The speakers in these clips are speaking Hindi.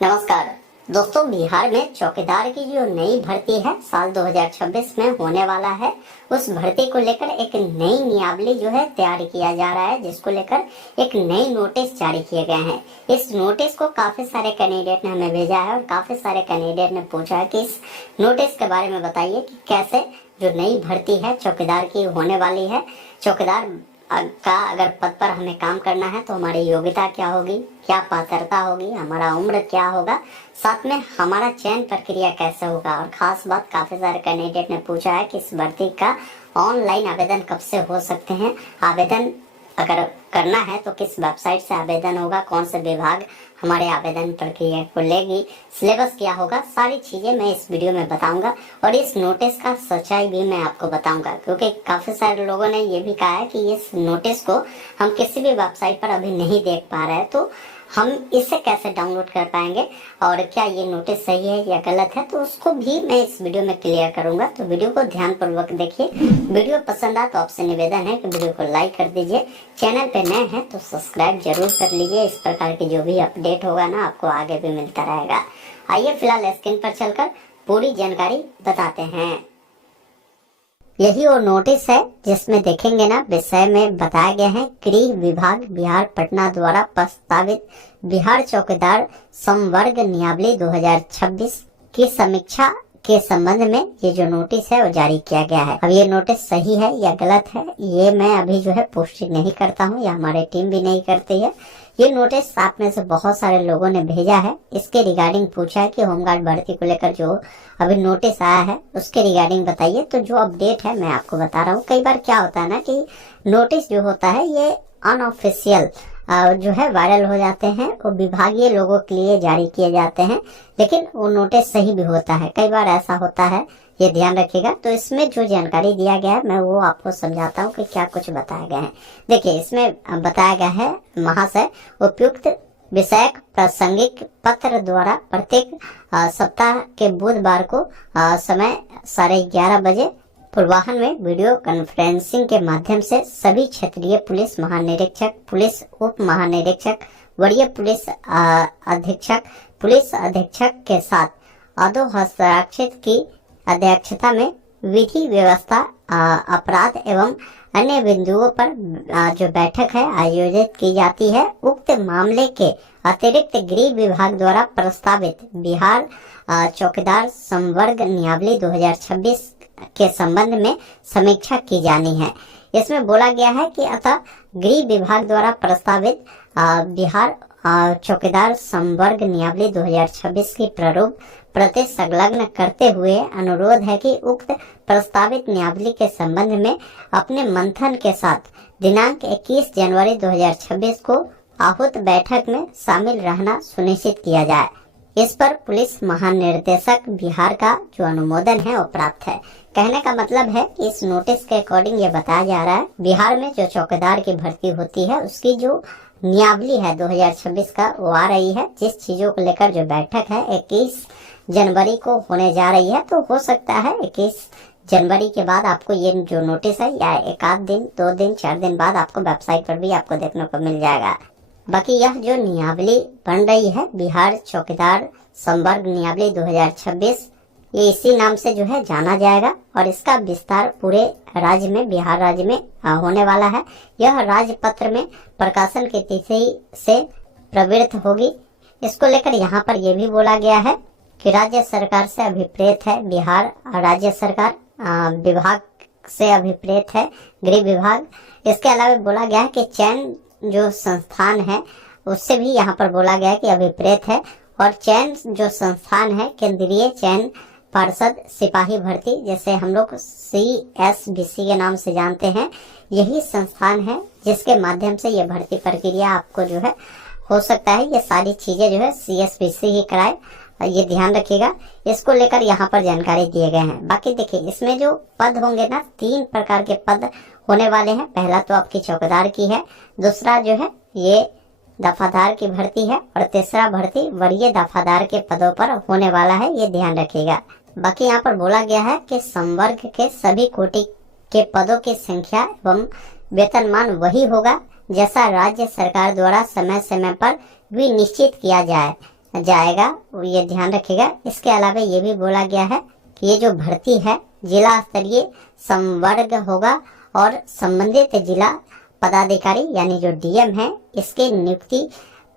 नमस्कार दोस्तों, बिहार में चौकीदार की जो नई भर्ती है साल 2026 में होने वाला है, उस भर्ती को लेकर एक नई नियमावली जो है तैयार किया जा रहा है, जिसको लेकर एक नई नोटिस जारी किए गए हैं। इस नोटिस को काफी सारे कैंडिडेट ने हमें भेजा है और काफी सारे कैंडिडेट ने पूछा है कि इस नोटिस के बारे में बताइए कि कैसे जो नई भर्ती है चौकीदार की होने वाली है। चौकीदार का अगर पद पर हमें काम करना है तो हमारी योग्यता क्या होगी, क्या पात्रता होगी, हमारा उम्र क्या होगा, साथ में हमारा चयन प्रक्रिया कैसे होगा। और खास बात, काफी सारे कैंडिडेट ने पूछा है कि इस भर्ती का ऑनलाइन आवेदन कब से हो सकते हैं, आवेदन अगर करना है तो किस वेबसाइट से आवेदन होगा, कौन से विभाग हमारे आवेदन प्रक्रिया को लेगी, सिलेबस क्या होगा, सारी चीजें मैं इस वीडियो में बताऊंगा। और इस नोटिस का सच्चाई भी मैं आपको बताऊंगा, क्योंकि काफी सारे लोगों ने ये भी कहा है कि इस नोटिस को हम किसी भी वेबसाइट पर अभी नहीं देख पा रहे हैं, तो हम इसे कैसे डाउनलोड कर पाएंगे और क्या ये नोटिस सही है या गलत है, तो उसको भी मैं इस वीडियो में क्लियर करूंगा। तो वीडियो को ध्यानपूर्वक देखिए। वीडियो पसंद आए तो आपसे निवेदन है कि वीडियो को लाइक कर दीजिए। चैनल पे नए हैं तो सब्सक्राइब जरूर कर लीजिए। इस प्रकार की जो भी अपडेट होगा ना, आपको आगे भी मिलता रहेगा। आइए फिलहाल स्क्रीन पर चलकर पूरी जानकारी बताते हैं। यही वो नोटिस है जिसमें देखेंगे ना, विषय में बताया गया है गृह विभाग बिहार पटना द्वारा प्रस्तावित बिहार चौकीदार संवर्ग नियमावली 2026 की समीक्षा के संबंध में ये जो नोटिस है वो जारी किया गया है। अब ये नोटिस सही है या गलत है, ये मैं अभी जो है पुष्टि नहीं करता हूँ, या हमारी टीम भी नहीं करती है। ये नोटिस आप में से बहुत सारे लोगों ने भेजा है। इसके रिगार्डिंग पूछा है कि होमगार्ड भर्ती को लेकर जो अभी नोटिस आया है उसके रिगार्डिंग बताइए। तो जो अपडेट है मैं आपको बता रहा हूँ। कई बार क्या होता है ना कि नोटिस जो होता है ये अनऑफिशियल जो है वायरल हो जाते हैं, वो विभागीय लोगों के लिए जारी किए जाते हैं, लेकिन वो नोटिस सही भी होता है। कई बार ऐसा होता है, ये ध्यान रखिएगा। तो इसमें जो जानकारी दिया गया है मैं वो आपको समझाता हूँ कि क्या कुछ बताया गया है। देखिए, इसमें बताया गया है महाशय, उपयुक्त विषयक प्रासंगिक पत्र द्वारा प्रत्येक सप्ताह के बुधवार को समय 11:30 बजे पूर्वाह्न में वीडियो कॉन्फ्रेंसिंग के माध्यम से सभी क्षेत्रीय पुलिस महानिरीक्षक, पुलिस उप महानिरीक्षक, वरीय पुलिस अधीक्षक, पुलिस अधीक्षक के साथ अधो हस्ताक्षरित की अध्यक्षता में विधि व्यवस्था, अपराध एवं अन्य बिंदुओं पर जो बैठक है आयोजित की जाती है। उक्त मामले के अतिरिक्त गृह विभाग द्वारा प्रस्तावित बिहार चौकीदार संवर्ग नियमावली 2026 के संबंध में समीक्षा की जानी है। इसमें बोला गया है कि अतः गृह विभाग द्वारा प्रस्तावित बिहार चौकीदार संवर्ग नियमावली 2026 की प्रारूप प्रति संलग्न करते हुए अनुरोध है कि उक्त प्रस्तावित नियमावली के संबंध में अपने मंथन के साथ दिनांक 21 जनवरी 2026 को आहूत बैठक में शामिल रहना सुनिश्चित किया जाए। इस पर पुलिस महानिर्देशक बिहार का जो अनुमोदन है वो प्राप्त है। कहने का मतलब है, इस नोटिस के अकॉर्डिंग ये बताया जा रहा है बिहार में जो चौकीदार की भर्ती होती है उसकी जो नियमावली है 2026 का वो आ रही है। जिस चीजों को लेकर जो बैठक है 21 जनवरी को होने जा रही है, तो हो सकता है 21 जनवरी के बाद आपको ये जो नोटिस है या एक आध दिन, 2 दिन, 4 दिन बाद आपको वेबसाइट पर भी आपको देखने को मिल जाएगा। बाकी यह जो नियमावली बन रही है बिहार चौकीदार संवर्ग नियमावली 2026, ये इसी नाम से जो है जाना जाएगा और इसका विस्तार पूरे राज्य में, बिहार राज्य में होने वाला है। यह राजपत्र में प्रकाशन की तिथि से प्रवृत्त होगी। इसको लेकर यहाँ पर यह भी बोला गया है कि राज्य सरकार से अभिप्रेत है बिहार राज्य सरकार, विभाग से अभिप्रेत है गृह विभाग। इसके अलावा बोला गया है कि चयन जो संस्थान है उससे भी यहाँ पर बोला गया है कि अभिप्रेत है, और चयन जो संस्थान है केंद्रीय चयन पार्षद सिपाही भर्ती, जैसे हम लोग CSBC के नाम से जानते हैं, यही संस्थान है जिसके माध्यम से ये भर्ती प्रक्रिया आपको जो है हो सकता है ये सारी चीजें जो है CSBC ही कराए, ये ध्यान रखिएगा। इसको लेकर यहाँ पर जानकारी दिए गए हैं। बाकी देखिए, इसमें जो पद होंगे ना, 3 प्रकार के पद होने वाले हैं। पहला तो आपकी चौकीदार की है, दूसरा जो है ये दफादार की भर्ती है, और तीसरा भर्ती वरीय दफादार के पदों पर होने वाला है, ये ध्यान रखिएगा। बाकी यहाँ पर बोला गया है कि संवर्ग के सभी कोटि के पदों की संख्या एवं वेतनमान वही होगा जैसा राज्य सरकार द्वारा समय समय पर भी निश्चित किया जाए। जाएगा, ये ध्यान रखिएगा। इसके अलावा ये भी बोला गया है कि ये जो भर्ती है जिला स्तरीय संवर्ग होगा और संबंधित जिला पदाधिकारी यानी जो डीएम है इसके नियुक्ति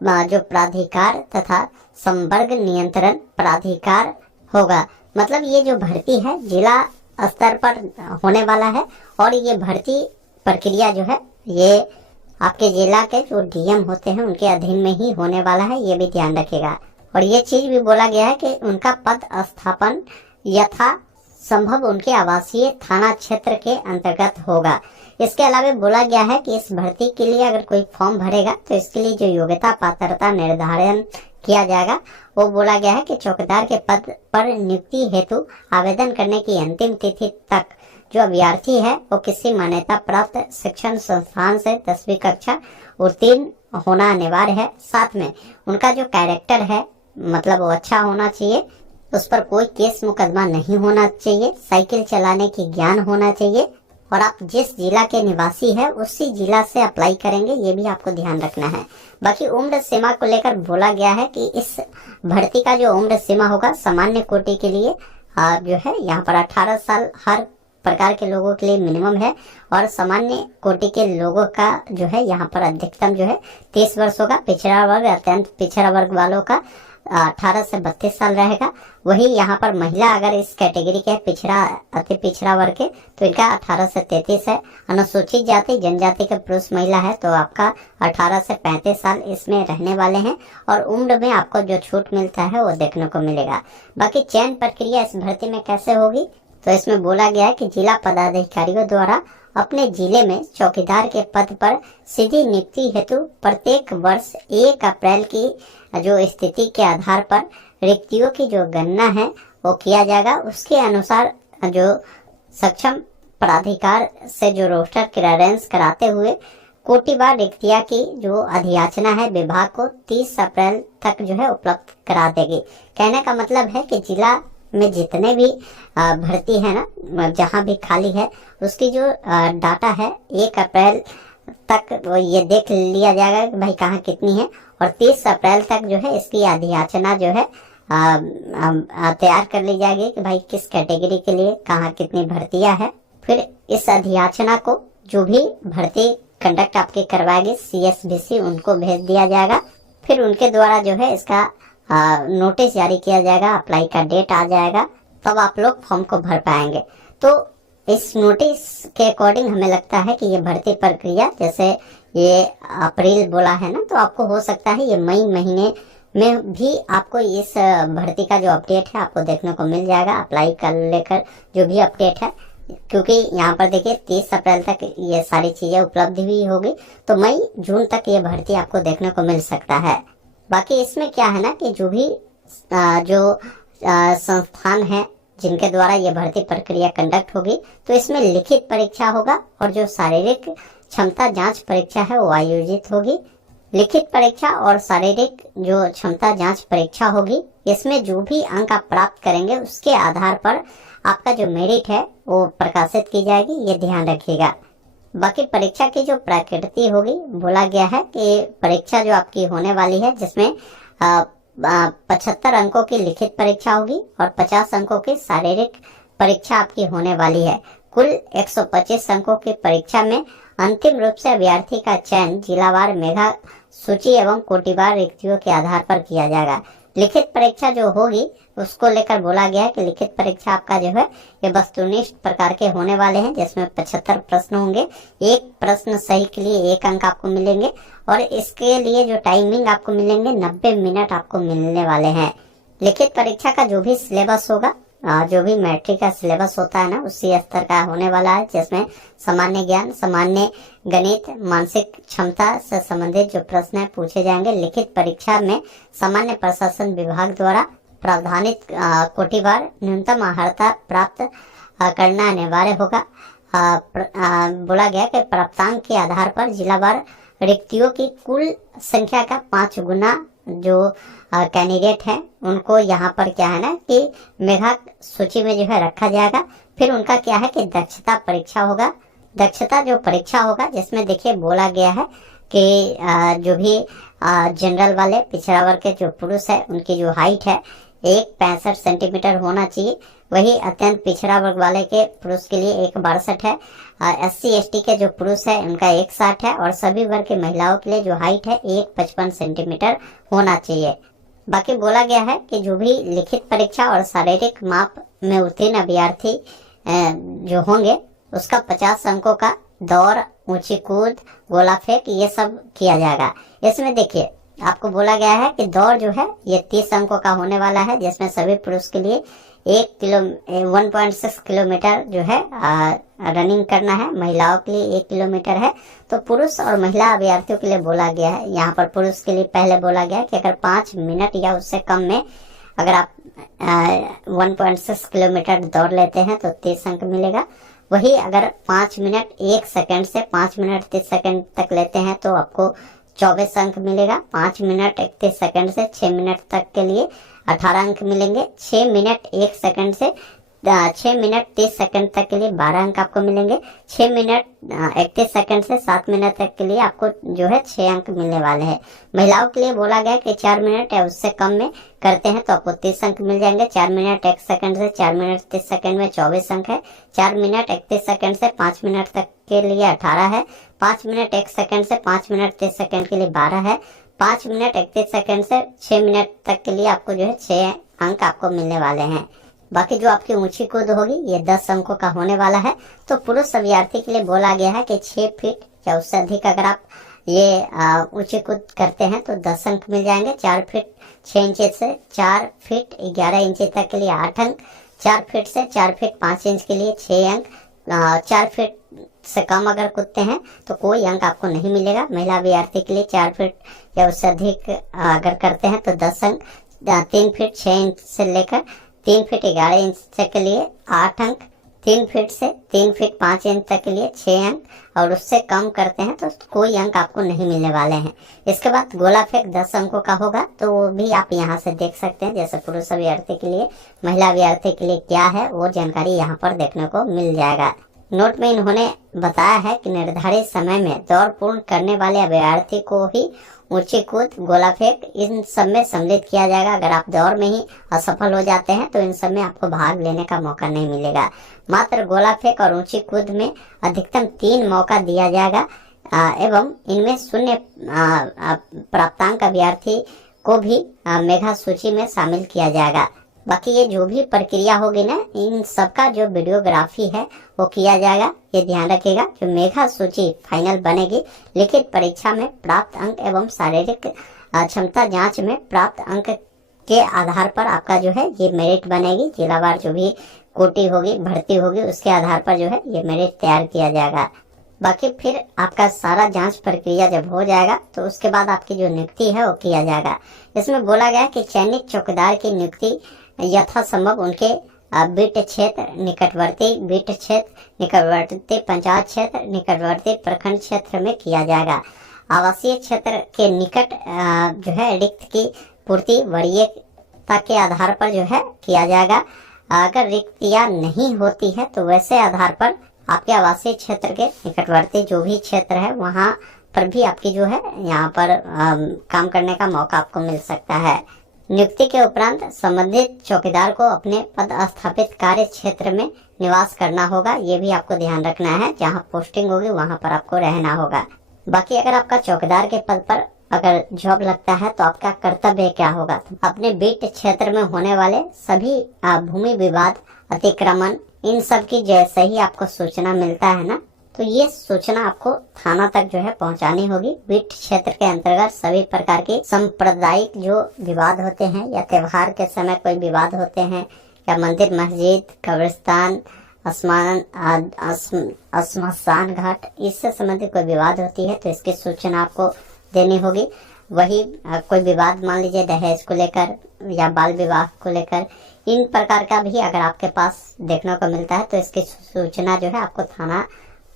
जो प्राधिकार तथा संवर्ग नियंत्रण प्राधिकार होगा। मतलब ये जो भर्ती है जिला स्तर पर होने वाला है और ये भर्ती प्रक्रिया जो है ये आपके जिला के जो डीएम होते हैं उनके अधीन में ही होने वाला है, ये भी ध्यान रखेगा। और ये चीज भी बोला गया है कि उनका पद स्थापन यथा संभव उनके आवासीय थाना क्षेत्र के अंतर्गत होगा। इसके अलावा बोला गया है कि इस भर्ती के लिए अगर कोई फॉर्म भरेगा तो इसके लिए जो योग्यता पात्रता निर्धारण किया जाएगा वो बोला गया है कि चौकीदार के पद पर नियुक्ति हेतु आवेदन करने की अंतिम तिथि तक जो अभ्यर्थी है वो किसी मान्यता प्राप्त शिक्षण संस्थान से 10वीं कक्षा उत्तीर्ण होना अनिवार्य है। साथ में उनका जो कैरेक्टर है मतलब वो अच्छा होना चाहिए, उस पर कोई केस मुकदमा नहीं होना चाहिए, साइकिल चलाने की ज्ञान होना चाहिए और आप जिस जिला के निवासी है उसी जिला से अप्लाई करेंगे, ये भी आपको ध्यान रखना है। बाकी उम्र सीमा को लेकर बोला गया है कि इस भर्ती का जो उम्र सीमा होगा सामान्य कोटि के लिए जो है यहाँ पर 18 साल हर प्रकार के लोगों के लिए मिनिमम है और सामान्य कोटि के लोगों का जो है यहाँ पर अधिकतम जो है 30 वर्ष होगा। पिछड़ा वर्ग अत्यंत पिछड़ा वर्ग वालों का 18 से 32 साल रहेगा। वही यहाँ पर महिला अगर इस कैटेगरी के पिछड़ा अति पिछड़ा वर्ग के तो इनका 18 से 33 है। अनुसूचित जाति जनजाति के पुरुष महिला है तो आपका 18 से 35 साल इसमें रहने वाले हैं और उम्र में आपको जो छूट मिलता है वो देखने को मिलेगा। बाकी चयन प्रक्रिया इस भर्ती में कैसे होगी तो इसमें बोला गया है कि जिला पदाधिकारियों द्वारा अपने जिले में चौकीदार के पद पर सीधी नियुक्ति हेतु प्रत्येक वर्ष 1 अप्रैल की जो स्थिति के आधार पर रिक्तियों की जो गणना है वो किया जाएगा। उसके अनुसार जो सक्षम प्राधिकार से जो रोस्टर क्लियरेंस कराते हुए कोटिवार रिक्तियां की जो अधियाचना है विभाग को 30 अप्रैल तक जो है उपलब्ध करा देगी। कहने का मतलब है कि जिला में जितने भी भर्ती है ना जहां भी खाली है उसकी जो डाटा है 1 अप्रैल तक वो ये देख लिया जाएगा कि भाई कहाँ कितनी है और 30 अप्रैल तक जो है इसकी अधियाचना जो है तैयार कर ली जाएगी कि भाई किस कैटेगरी के लिए कहाँ कितनी भर्तियां है। फिर इस अधियाचना को जो भी भर्ती कंडक्ट आपकी करवाएगी CSBC उनको भेज दिया जाएगा। फिर उनके द्वारा जो है इसका नोटिस जारी किया जाएगा, अप्लाई का डेट आ जाएगा, तब आप लोग फॉर्म को भर पाएंगे। तो इस नोटिस के अकॉर्डिंग हमें लगता है कि ये भर्ती प्रक्रिया जैसे ये अप्रैल बोला है ना तो आपको हो सकता है ये मई महीने में भी आपको इस भर्ती का जो अपडेट है आपको देखने को मिल जाएगा। अप्लाई कर लेकर जो भी अपडेट है क्योंकि यहाँ पर देखिए 30 अप्रैल तक ये सारी चीजें उपलब्ध भी होगी तो मई जून तक ये भर्ती आपको देखने को मिल सकता है। बाकी इसमें क्या है ना कि जो भी संस्थान है जिनके द्वारा ये भर्ती प्रक्रिया कंडक्ट होगी तो इसमें लिखित परीक्षा होगा और जो शारीरिक क्षमता जांच परीक्षा है वो आयोजित होगी। लिखित परीक्षा और शारीरिक जो क्षमता जांच परीक्षा होगी इसमें जो भी अंक आप प्राप्त करेंगे उसके आधार पर आपका जो मेरिट है वो प्रकाशित की जाएगी, ये ध्यान रखिएगा। बाकी परीक्षा की जो प्रकृति होगी बोला गया है कि परीक्षा जो आपकी होने वाली है जिसमें 75 अंकों की लिखित परीक्षा होगी और 50 अंकों की शारीरिक परीक्षा आपकी होने वाली है। कुल 125 अंकों की परीक्षा में अंतिम रूप से अभ्यर्थी का चयन जिलावार मेधा सूची एवं कोटिवार रिक्तियों के आधार पर किया जाएगा। लिखित परीक्षा जो होगी उसको लेकर बोला गया है कि लिखित परीक्षा आपका जो है ये वस्तुनिष्ठ प्रकार के होने वाले हैं जिसमें 75 प्रश्न होंगे। एक प्रश्न सही के लिए 1 अंक आपको मिलेंगे और इसके लिए जो टाइमिंग आपको मिलेंगे 90 मिनट आपको मिलने वाले हैं। लिखित परीक्षा का जो भी सिलेबस होगा जो भी मैट्रिक का सिलेबस होता है ना उसी स्तर का होने वाला है जिसमें सामान्य ज्ञान, सामान्य गणित, मानसिक क्षमता से संबंधित जो प्रश्न है पूछे जाएंगे। लिखित परीक्षा में सामान्य प्रशासन विभाग द्वारा प्रावधानित कोटिवार न्यूनतम अर्हता प्राप्त करना अनिवार्य होगा। बोला गया कि प्राप्तांक के आधार पर जिलावार रिक्तियों की कुल संख्या का 5 गुना जो कैंडिडेट हैं उनको यहाँ पर क्या है ना कि मेधा सूची में जो है रखा जाएगा। फिर उनका क्या है कि दक्षता परीक्षा होगा। दक्षता जो परीक्षा होगा जिसमें देखिए बोला गया है कि जो भी जनरल वाले पिछड़ा वर्ग के जो पुरुष है उनकी जो हाइट है 1.65 सेंटीमीटर होना चाहिए। वही अत्यंत पिछड़ा वर्ग वाले के पुरुष के लिए 1.62 है। SC ST के जो पुरुष है उनका 1.60 है। और सभी वर्ग की महिलाओं के लिए जो हाइट है 1.55 सेंटीमीटर होना चाहिए। बाकी बोला गया है कि जो भी लिखित परीक्षा और शारीरिक माप में उत्तीर्ण अभ्यर्थी जो होंगे उसका 50 अंकों का दौड़, ऊंची कूद, गोला फेंक ये सब किया जाएगा। इसमें देखिए आपको बोला गया है कि दौड़ जो है ये 30 अंकों का होने वाला है, जिसमें सभी पुरुष के लिए 1.6 किलोमीटर जो है रनिंग करना है। महिलाओं के लिए 1 किलोमीटर है। तो पुरुष और महिला अभ्यर्थियों के लिए बोला गया है, यहाँ पर पुरुष के लिए पहले बोला गया है कि अगर 5 मिनट या उससे कम में अगर आप 1.6 किलोमीटर दौड़ लेते हैं तो 30 अंक मिलेगा। वही अगर 5 मिनट 1 सेकंड से 5 मिनट 30 सेकंड तक लेते हैं तो आपको 24 अंक मिलेगा। 5 मिनट 31 सेकंड से 6 मिनट तक के लिए 18 अंक मिलेंगे। 6 मिनट 1 सेकंड से 6 मिनट 30 सेकंड तक के लिए 12 अंक आपको मिलेंगे। 6 मिनट 31 सेकंड से 7 मिनट तक के लिए आपको जो है 6 अंक मिलने वाले हैं। महिलाओं के लिए बोला गया कि 4 मिनट या उससे कम में करते हैं तो आपको 30 अंक मिल जाएंगे। 4 मिनट 1 सेकंड से 4 मिनट 30 सेकंड में 24 अंक है। 4 मिनट 31 सेकंड से 5 मिनट तक के लिए 18 है। 5 मिनट 1 सेकंड से 5 मिनट 30 सेकंड के लिए 12 है। 5 मिनट 31 सेकंड से 6 मिनट तक के लिए आपको जो है 6 अंक आपको मिलने वाले हैं। बाकी जो आपकी ऊंची कूद होगी ये 10 अंकों का होने वाला है। तो पुरुष अभ्यर्थी के लिए बोला गया है कि 6 फीट या उससे अधिक अगर आप ये ऊंची कूद करते हैं तो 10 अंक मिल जाएंगे। 4 फीट 6 इंच से 4 फीट 11 इंच तक के लिए 8 अंक। 4 फीट से 4 फीट 5 इंच के लिए 6 अंक। 4 फीट से कम अगर कूदते हैं तो कोई अंक आपको नहीं मिलेगा। महिला अभ्यर्थी के लिए 4 फीट या उससे अधिक अगर करते हैं तो 10 अंक। 3 फीट 6 इंच से लेकर 3 फीट 11 इंच तक के लिए 8 अंक। 3 फीट से 3 फीट 5 इंच तक के लिए 6 अंक। और उससे कम करते हैं तो कोई अंक आपको नहीं मिलने वाले हैं। इसके बाद गोला फेंक 10 अंकों का होगा, तो वो भी आप यहाँ से देख सकते हैं। जैसे पुरुष अभ्यर्थी के लिए, महिला अभ्यर्थी के लिए क्या है वो जानकारी यहाँ पर देखने को मिल जाएगा। नोट में इन्होंने बताया है कि निर्धारित समय में दौड़ पूर्ण करने वाले अभ्यर्थी को ही ऊंची कूद, गोला फेंक इन सब में सम्मिलित किया जाएगा। अगर आप दौड़ में ही असफल हो जाते हैं तो इन सब में आपको भाग लेने का मौका नहीं मिलेगा। मात्र गोला फेंक और ऊंची कूद में अधिकतम 3 मौका दिया जाएगा एवं इनमें शून्य प्राप्तांक अभ्यर्थी को भी मेधा सूची में शामिल किया जाएगा। बाकी ये जो भी प्रक्रिया होगी ना, इन सबका जो वीडियोग्राफी है वो किया जाएगा। ये ध्यान रखिएगा, जो मेधा सूची फाइनल बनेगी लिखित परीक्षा में प्राप्त अंक एवं शारीरिक क्षमता जांच में प्राप्त अंक के आधार पर आपका जो है ये मेरिट बनेगी। जिलावार जो भी कोटी होगी, भर्ती होगी, उसके आधार पर जो है ये मेरिट तैयार किया जाएगा। बाकी फिर आपका सारा जांच प्रक्रिया जब हो जाएगा तो उसके बाद आपकी जो नियुक्ति है वो किया जाएगा। इसमें बोला गया कि चयनित चौकीदार की नियुक्ति यथासंभव उनके बीट क्षेत्र, निकटवर्ती बीट क्षेत्र, निकटवर्ती पंचायत क्षेत्र, निकटवर्ती प्रखंड क्षेत्र में किया जाएगा। आवासीय क्षेत्र के निकट जो है रिक्त की पूर्ति वरीयता के आधार पर जो है किया जाएगा। अगर रिक्तियां नहीं होती है तो वैसे आधार पर आपके आवासीय क्षेत्र के निकटवर्ती जो भी क्षेत्र है वहां पर भी आपकी जो है यहाँ पर काम करने का मौका आपको मिल सकता है। नियुक्ति के उपरांत संबंधित चौकीदार को अपने पद स्थापित कार्य क्षेत्र में निवास करना होगा। ये भी आपको ध्यान रखना है, जहाँ पोस्टिंग होगी वहां पर आपको रहना होगा। बाकी अगर आपका चौकीदार के पद पर अगर जॉब लगता है तो आपका कर्तव्य क्या होगा, तो अपने बीट क्षेत्र में होने वाले सभी भूमि विवाद, अतिक्रमण इन सब की जैसे ही आपको सूचना मिलता है ना, तो ये सूचना आपको थाना तक जो है पहुंचानी होगी। बीट क्षेत्र के अंतर्गत सभी प्रकार के सांप्रदायिक जो विवाद होते हैं या त्योहार के समय कोई विवाद होते हैं या मंदिर, मस्जिद, कब्रिस्तान, श्मशान घाट इससे संबंधित कोई विवाद होती है तो इसकी सूचना आपको देनी होगी। वही कोई विवाद मान लीजिए दहेज को लेकर या बाल विवाह को लेकर, इन प्रकार का भी अगर आपके पास देखने को मिलता है तो इसकी सूचना जो है आपको थाना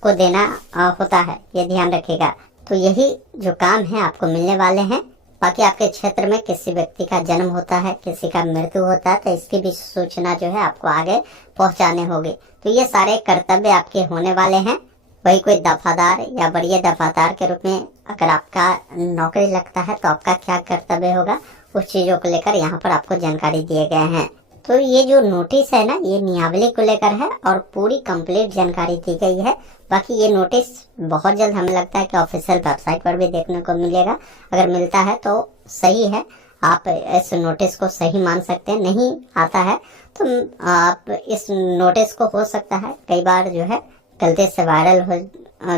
को देना होता है। ये ध्यान रखिएगा। तो यही जो काम है आपको मिलने वाले हैं। बाकी आपके क्षेत्र में किसी व्यक्ति का जन्म होता है, किसी का मृत्यु होता है तो इसकी भी सूचना जो है आपको आगे पहुंचाने होगी। तो ये सारे कर्तव्य आपके होने वाले हैं। वही कोई दफादार या बढ़िया दफादार के रूप में अगर आपका नौकरी लगता है तो आपका क्या कर्तव्य होगा, उस चीजों को लेकर यहाँ पर आपको जानकारी दिए गए हैं। तो ये जो नोटिस है ना, ये नियावली को लेकर है और पूरी कंप्लीट जानकारी दी गई है। बाकी ये नोटिस बहुत जल्द हमें लगता है कि ऑफिशियल वेबसाइट पर भी देखने को मिलेगा। अगर मिलता है तो सही है, आप इस नोटिस को सही मान सकते हैं। नहीं आता है तो आप इस नोटिस को, हो सकता है कई बार जो है गलती से वायरल हो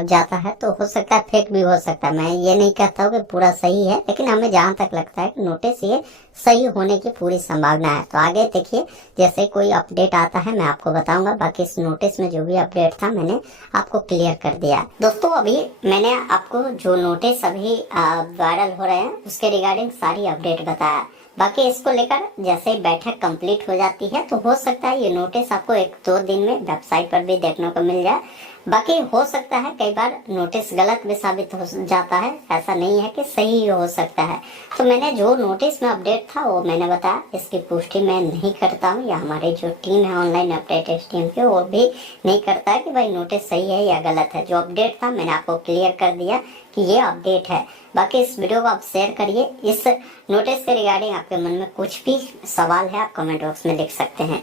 जाता है, तो हो सकता है फेक भी हो सकता है। मैं ये नहीं कहता हूँ कि पूरा सही है, लेकिन हमें जहाँ तक लगता है कि नोटिस ये सही होने की पूरी संभावना है। तो आगे देखिए, जैसे कोई अपडेट आता है मैं आपको बताऊंगा। बाकी इस नोटिस में जो भी अपडेट था मैंने आपको क्लियर कर दिया। दोस्तों, अभी मैंने आपको जो नोटिस अभी वायरल हो रहे हैं उसके रिगार्डिंग सारी अपडेट बताया। बाकी इसको लेकर जैसे ही बैठक कंप्लीट हो जाती है तो हो सकता है ये नोटिस आपको 1-2 दिन में वेबसाइट पर भी देखने को मिल जाए। बाकी हो सकता है कई बार नोटिस गलत भी साबित हो जाता है, ऐसा नहीं है कि सही हो सकता है। तो मैंने जो नोटिस में अपडेट था वो मैंने बताया, इसकी पुष्टि मैं नहीं करता हूँ, या हमारी जो टीम है ऑनलाइन अपडेट टीम की वो भी नहीं करता है कि भाई नोटिस सही है या गलत है। जो अपडेट था मैंने आपको क्लियर कर दिया कि ये अपडेट है। बाकी इस वीडियो को आप शेयर करिए। इस नोटिस के रिगार्डिंग आपके मन में कुछ भी सवाल है आप कमेंट बॉक्स में लिख सकते हैं।